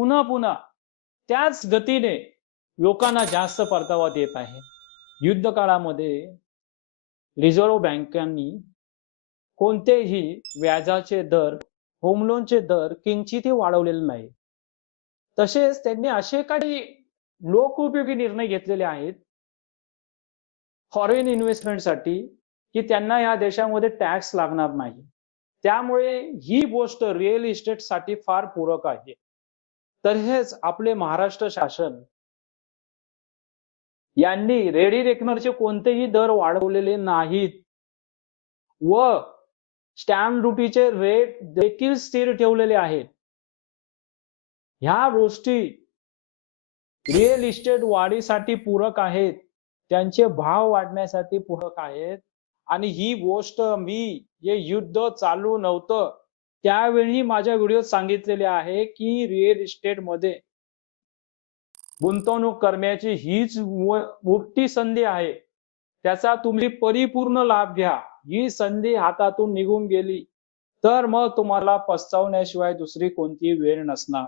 पुन्हा पुन्हा त्याच गतीने लोकांना जास्त परतावा देत आहे. युद्ध काळामध्ये रिझर्व्ह बँकांनी कोणतेही व्याजाचे दर, होम लोनचे दर किंचितही वाढवलेले नाही. तसेच त्यांनी असे काही लोकोपयोगी निर्णय घेतलेले आहेत फॉरेन इन्व्हेस्टमेंटसाठी, की त्यांना या देशामध्ये टॅक्स लागणार नाही. त्यामुळे ही गोष्ट रिअल इस्टेटसाठी फार पूरक आहे. तसेच आपले महाराष्ट्र शासन यांनी रेडी रेकनरचे कोणतेही दर वाढवलेले नाहीत व स्टॅम्प ड्युटीचे रेट देखील स्थिर ठेवलेले आहेत. ह्या गोष्टी रिअल इस्टेट वाढीसाठी पूरक आहेत, त्यांचे भाव वाढण्यासाठी पूरक आहेत. आणि ही गोष्ट मी जे युद्ध चालू नव्हतं त्यावेळी माझ्या व्हिडिओत सांगितलेले आहे की रिअल इस्टेट मध्ये गुंतवणूक करण्याची हीच मोठी संधी आहे. त्याचा तुम्ही परिपूर्ण लाभ घ्या. ही संधी हातातून निघून गेली तर मग तुम्हाला पस्तावण्याशिवाय दुसरी कोणतीही वेळ नसणार.